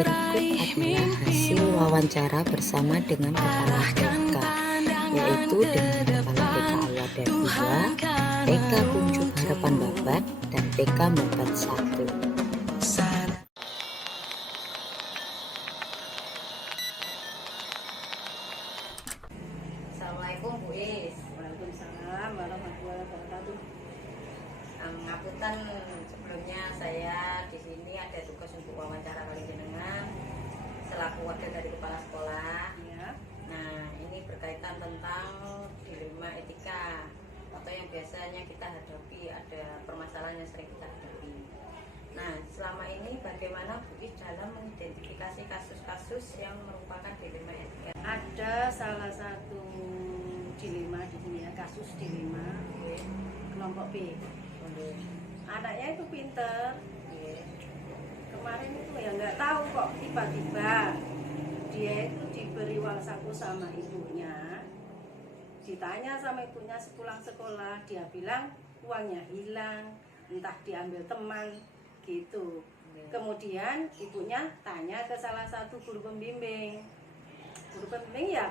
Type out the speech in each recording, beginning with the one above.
Berikut adalah hasil wawancara bersama dengan Kepala TK, yaitu dengan Kepala TK Alwadan 2, TK Kunjung Harapan Babat, dan TK Babat 1. Assalamualaikum Bu Is. Waalaikumsalam warahmatullahi wabarakatuh. Ngapunten sebelumnya saya di sini ada tugas untuk wawancara kali jenengan selaku wakil dari kepala sekolah. Ya. Nah, ini berkaitan tentang dilema etika atau yang biasanya kita hadapi, ada permasalahan yang sering kita hadapi. Nah, selama ini bagaimana Bu Is dalam mengidentifikasi kasus-kasus yang merupakan dilema etika? Ada salah satu dilema di sini ya, kasus dilema kelompok B. Anaknya itu pinter. Kemarin itu ya nggak tahu kok tiba-tiba dia itu diberi uang saku sama ibunya. Ditanya sama ibunya sepulang sekolah, dia bilang uangnya hilang, entah diambil teman gitu. Kemudian ibunya tanya ke salah satu guru pembimbing. Guru pembimbing ya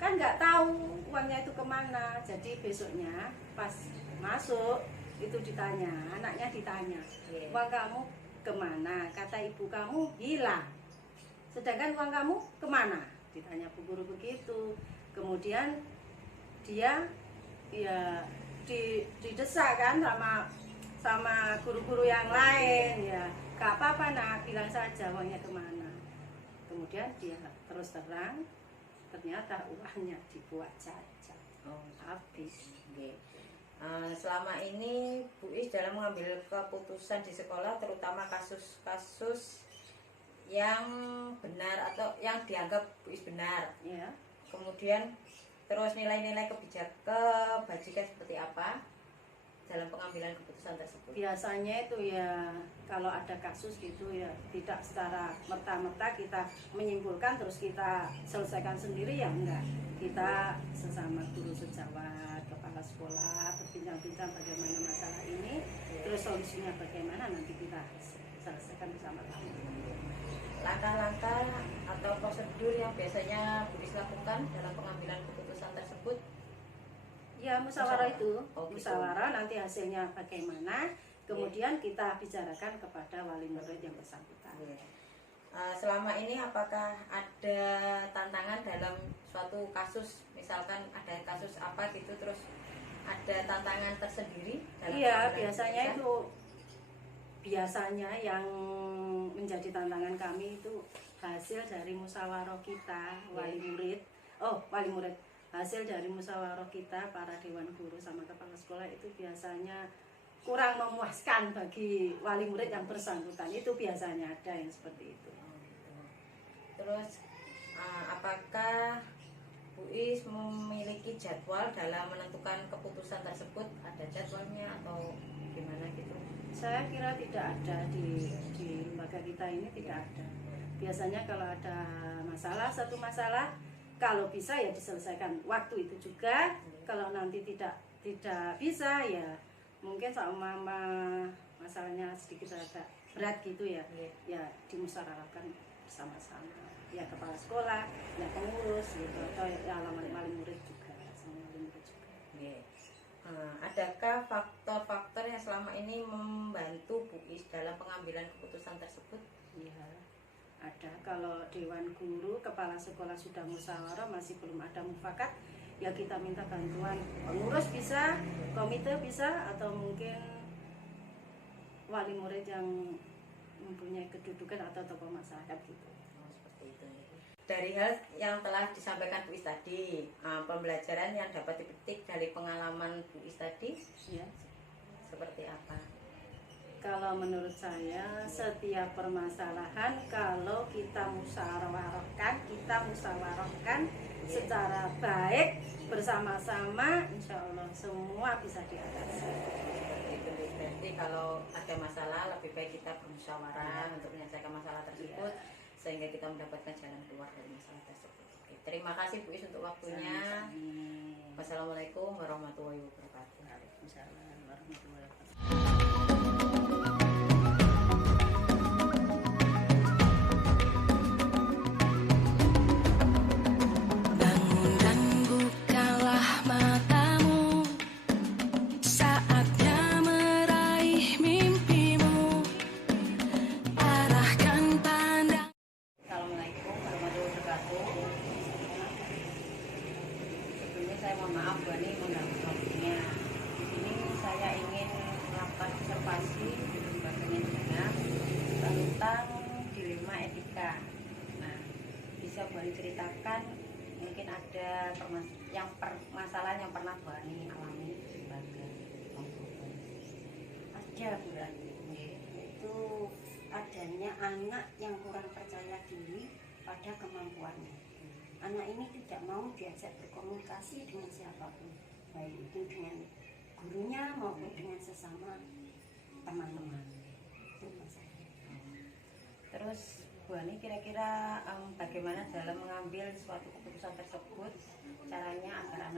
kan nggak tahu uangnya itu kemana. Jadi besoknya pas masuk itu ditanya, anaknya ditanya, uang kamu kemana? Kata ibu kamu hilang. Sedangkan uang kamu kemana? Ditanya bu guru begitu. Kemudian dia ya didesak kan sama guru-guru yang lain ya. Gak apa-apa nak, bilang saja uangnya kemana. Kemudian dia terus terang, ternyata uangnya dibuat jajan. Habis. Selama ini Bu Is dalam mengambil keputusan di sekolah, terutama kasus-kasus yang benar atau yang dianggap Bu Is benar, Ya. kemudian terus nilai-nilai kebajikan seperti apa dalam pengambilan keputusan tersebut? Biasanya itu ya kalau ada kasus gitu ya tidak secara merta-merta kita menyimpulkan terus kita selesaikan sendiri ya enggak. Kita sesama guru sejawat, kepala sekolah berbincang-bincang bagaimana masalah ini, terus solusinya bagaimana nanti kita selesaikan bersama-sama. Langkah-langkah atau prosedur yang biasanya Bu Is lakukan dalam pengambilan keputusan tersebut? Ya musyawarah itu, Oh, gitu. musyawarah nanti hasilnya bagaimana, kemudian kita bicarakan kepada wali murid yang bersangkutan. Selama ini apakah ada tantangan dalam suatu kasus, misalkan ada kasus apa gitu terus ada tantangan tersendiri dalam Iya, pengambilan biasanya keputusan? itu biasanya yang menjadi tantangan kami itu hasil dari musyawarah kita wali murid. Wali murid. Hasil dari musyawarah kita para dewan guru sama kepala sekolah itu biasanya kurang memuaskan bagi wali murid yang bersangkutan. Itu biasanya ada yang seperti itu. Terus apakah Bu Is memiliki jadwal dalam menentukan keputusan tersebut? Ada jadwalnya atau gimana gitu? Saya kira tidak ada di lembaga kita ini, tidak ada. Biasanya kalau ada satu masalah, kalau bisa ya diselesaikan waktu itu juga. Kalau nanti tidak bisa ya mungkin sama masalahnya sedikit agak berat gitu ya, ya dimusyawarahkan bersama-sama. Ya kepala sekolah, ya pengurus gitu, atau ya wali murid juga, sama wali murid juga. Adakah faktor-faktor yang selama ini membantu Bu Is dalam pengambilan keputusan tersebut? Ya, ada. Kalau dewan guru, kepala sekolah sudah musyawarah masih belum ada mufakat, ya kita minta bantuan pengurus bisa, komite bisa, atau mungkin wali murid yang mempunyai kedudukan atau tokoh masyarakat gitu. Seperti itu. Dari hal yang telah disampaikan Bu Is tadi, pembelajaran yang dapat dipetik dari pengalaman Bu Is tadi, Ya. seperti apa? Kalau menurut saya setiap permasalahan kalau kita musyawarahkan secara baik bersama-sama, insya Allah semua bisa diatasi. Itu berarti kalau ada masalah lebih baik kita bermusyawarah untuk menyelesaikan masalah tersebut sehingga kita mendapatkan jalan keluar dari masalah tersebut. Oke, terima kasih Bu Is untuk waktunya. Wassalamualaikum warahmatullahi wabarakatuh. Waalaikumsalam warahmatullahi wabarakatuh. etika. Nah, bisa Bu Ani ceritakan mungkin ada permasalahan yang pernah Bu Ani alami sebagai orang tua? Ada Bu Ani, yaitu adanya anak yang kurang percaya diri pada kemampuannya. Anak ini tidak mau diajak berkomunikasi dengan siapapun, baik itu dengan gurunya maupun dengan sesama teman-teman. Itu masalahnya. Terus Bu Ani kira-kira bagaimana dalam mengambil suatu keputusan tersebut, caranya agar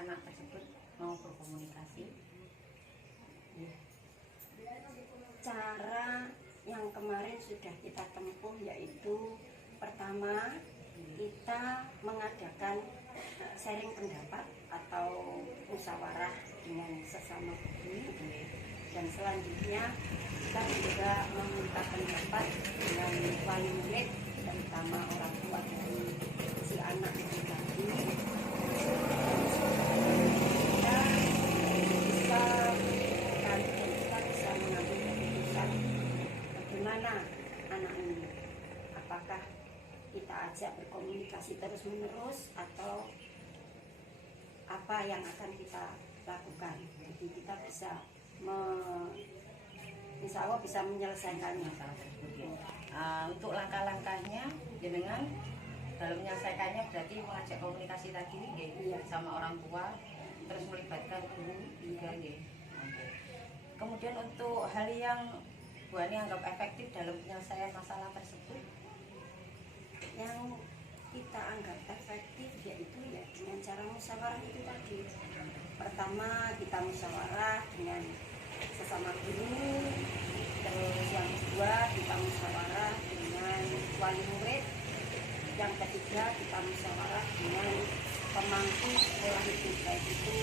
anak tersebut mau berkomunikasi? Cara yang kemarin sudah kita tempuh yaitu pertama kita mengadakan sharing pendapat atau musyawarah dengan sesama guru, dan selanjutnya kita juga meminta pendapat dengan wali murid, terutama orang tua dari si anak itu tadi. Kita bisa mengambil keputusan bagaimana anak ini, apakah kita ajak berkomunikasi terus menerus atau apa yang akan kita lakukan. Jadi kita bisa insya Allah bisa menyelesaikan Masalah tersebut ya. Untuk langkah-langkahnya jenengan dalam menyelesaikannya berarti mengajak komunikasi tadi ya, Iya. sama orang tua, terus melibatkan guru juga ya. Oke. Kemudian untuk hal yang Bu Ani anggap efektif dalam penyelesaian masalah tersebut, yang kita anggap efektif yaitu ya dengan cara musyawarah itu tadi. Pertama kita musyawarah dengan sesama guru, terus yang kedua kita musyawarah dengan wali murid, yang ketiga kita musyawarah dengan pemangku sekolah itu, baik itu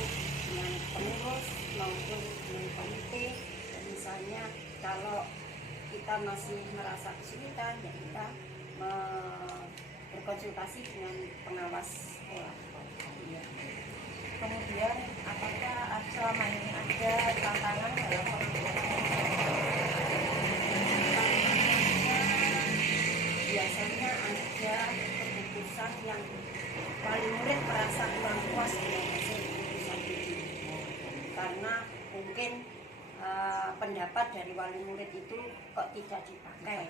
dengan pengurus maupun dengan komite. Dan misalnya kalau kita masih merasa kesulitan ya kita berkonsultasi dengan pengawas sekolah. ya. Kemudian apakah selama ini ada tantangan dalam Biasanya ada keputusan yang wali murid merasa kurang puas dengan hasil keputusan itu, karena mungkin pendapat dari wali murid itu kok tidak dipakai.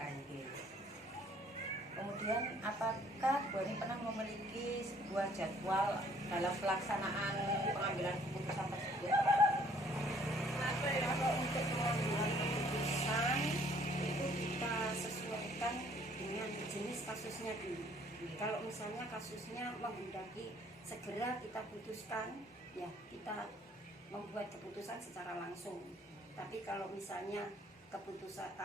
Kemudian apakah Bu Ani pernah memiliki sebuah jadwal dalam pelaksanaan pengambilan keputusan tersebut? Kalau untuk pengambilan keputusan itu kita sesuaikan dengan jenis kasusnya dulu. Kalau misalnya kasusnya menghendaki segera kita putuskan, ya kita membuat keputusan secara langsung. Tapi kalau misalnya keputusan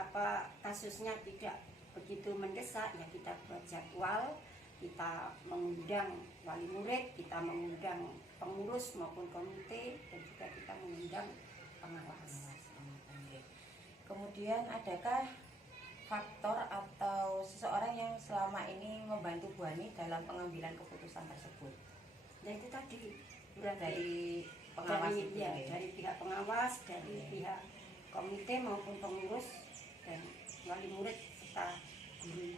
kasusnya tidak begitu mendesak, ya kita buat jadwal, kita mengundang wali murid, kita mengundang pengurus maupun komite, dan juga kita mengundang pengawas. Kemudian adakah faktor atau seseorang yang selama ini membantu Bu Ani dalam pengambilan keputusan tersebut? Nah itu tadi Dari pengawas itu ya? dari pihak pengawas, dari pihak komite maupun pengurus, dan wali murid serta guru.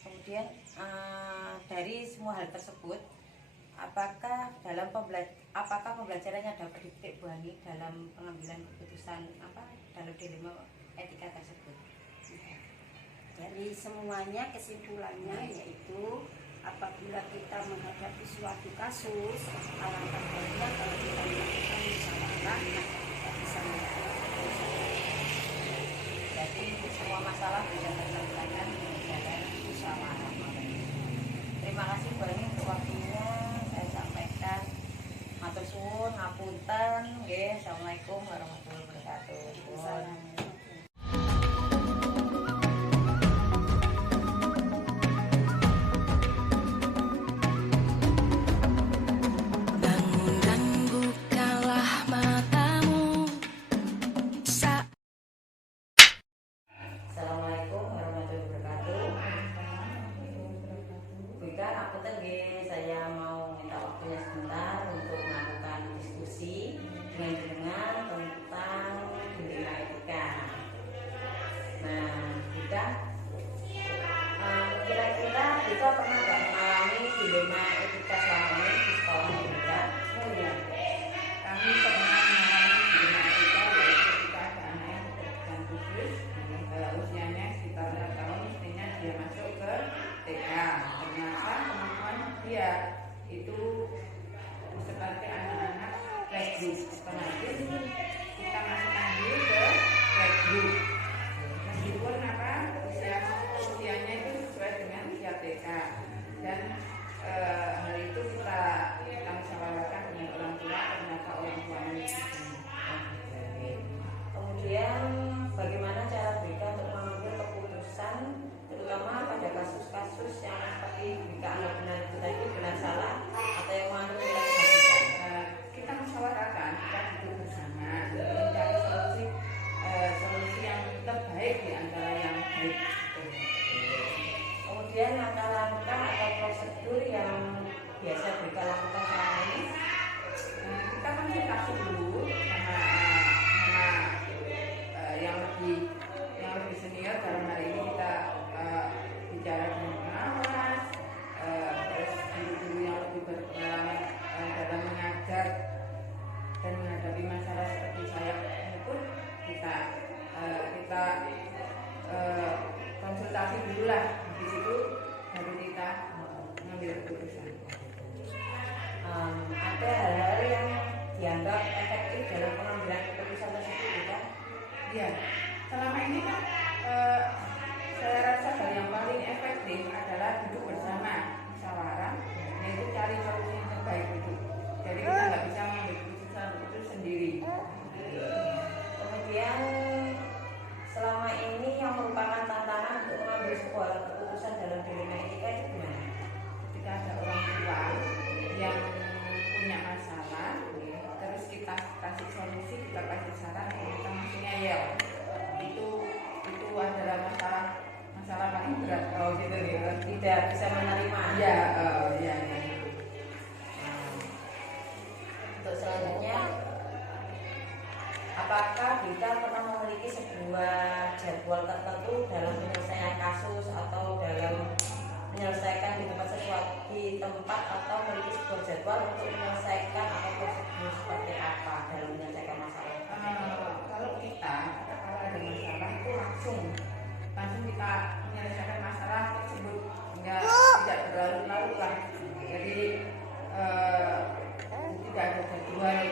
Kemudian dari semua hal tersebut, apakah pembelajarannya dapat dipetik Bu Ani dalam pengambilan keputusan dalam dilema etika tersebut? Dari semuanya kesimpulannya yaitu apabila kita menghadapi suatu kasus, alangkah baiknya kalau kita melakukan musyawarah agar kita bisa melakukan keputusan. Jadi semua masalah bisa terselesaikan dengan musyawarah. Terima kasih Bu Ani untuk waktunya. Saya sampaikan matur suwun, ngapunten, nggih. Assalamualaikum warahmatullahi wabarakatuh. Salam. Bangun dan bukalah matamu. Assalamualaikum warahmatullahi wabarakatuh. dia masuk ke TK. Ternyata teman-teman dia itu seperti anak-anak playgroup, otomatis kita masukkan dulu ke playgroup. Meskipun usianya itu sesuai dengan usia TK, dan hal itu kita musyawarahkan dengan orang tua, ternyata orang tuanya di sini. Kemudian bagaimana cara BK untuk mengambil keputusan terutama pada kasus-kasus yang seperti BK anggap benar itu tadi benar salah atau yang mengandung nilai kebajikan? Kita musyawarahkan, kita duduk bersama mencari solusi yang terbaik di antara yang baik. Kemudian langkah-langkah atau prosedur yang biasa BK lakukan selama ini? Kita konsultasi dulu sama yang lebih senior. Dalam hal ini kita bicara dengan pengawas, terus guru-guru yang lebih berpengalaman dalam mengajar dan menghadapi masalah seperti saya ini pun kita konsultasi dulu lah. Di situ baru kita mengambil keputusan. Ada hal-hal yang dianggap efektif dalam pengambilan keputusan tersebut bukan? Ya, selama ini kan saya rasa hal yang paling efektif adalah duduk bersama, musyawarah, yaitu cari solusi yang terbaik itu. Jadi kita nggak bisa mengambil keputusan itu sendiri. Kemudian selama ini yang merupakan tantangan untuk mengambil sebuah keputusan dalam dilema etika itu gimana? Ketika ada orang tua yang punya masalah, terus kita kasih solusi, kita kasih saran, kita masih ngeyel, itu adalah masalah paling berat. Oh gitu ya, tidak bisa menerima. Ya. Untuk selanjutnya, apakah kita pernah memiliki sebuah jadwal tertentu dalam penyelesaian kasus atau dalam menyelesaikan di tempat atau memiliki sebuah jadwal untuk menyelesaikan atau prosedur seperti apa dalam menyelesaikan masalah? Kalau ada masalah itu langsung kita menyelesaikan masalah tersebut, tidak berlarut-larut lah. Jadi tidak ada jadwal.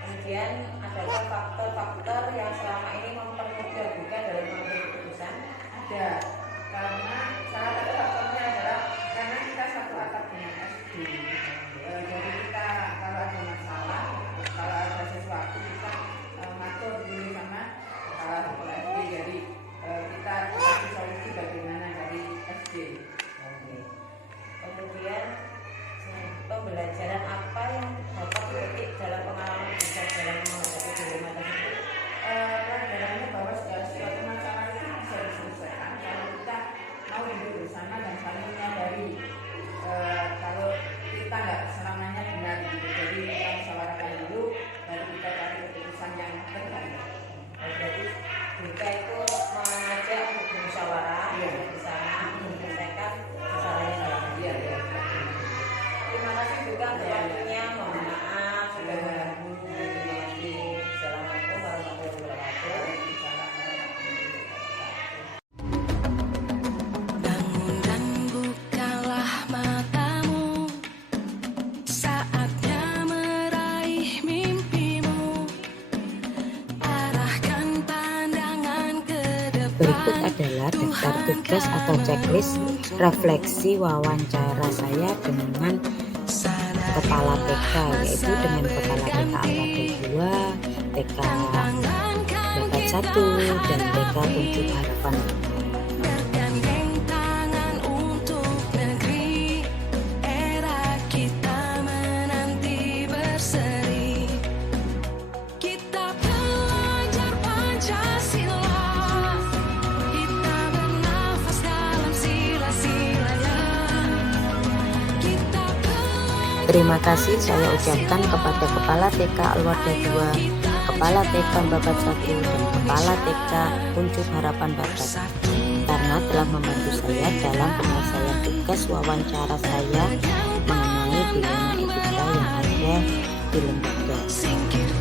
Kemudian adakah faktor-faktor yang selama ini mempermudah BK dalam mengambil keputusan? Ada, karena salah satu faktornya adalah karena kita satu atap dengan SD. Jadi kita kalau ada masalah, kalau ada sesuatu kita matur dulu sama kepala sekolah SD. Jadi kita kasih solusi bagaimana dari SD. Kemudian pembelajaran apa yang dapat dipetik dalam pengalaman BK dalam menghadapi dilema tersebut? Pelajarannya bahwa segala sesuatu masalah itu bisa diselesaikan kalau kita mau duduk bersama dan saling menyadari kalau kita nggak selamanya benar gitu. Jadi kita musyawarahkan dulu, baru kita cari keputusan yang terbaik. Jadi BK itu mengajak untuk bermusyawarah bersama untuk menyelesaikan masalahnya. Iya. Terima kasih juga untuk waktunya. Mohon maaf sudah mengganggu. Assalamualaikum warahmatullahi wabarakatuh. Bangun dan bukalah matamu, saatnya meraih mimpimu, arahkan pandangan ke depan. Berikut adalah daftar tugas atau checklist refleksi wawancara saya dengan kepala TK, yaitu dengan kepala TK Alwada 2, TK Babat 1, dan TK Kuncup Harapan. Bergandeng tangan untuk negeri, era kita menanti berseri. Kita belajar Pancasila, kita bernafas dalam sila-silanya. Kita Terima kasih saya ucapkan kepada Kepala TK Alwada 2, Kepala TK Babat 1, dan Kepala TK Kuncup Harapan Babat karena telah membantu saya dalam penyelesaian tugas wawancara saya mengenai dilema etika yang ada di lembaga. singkir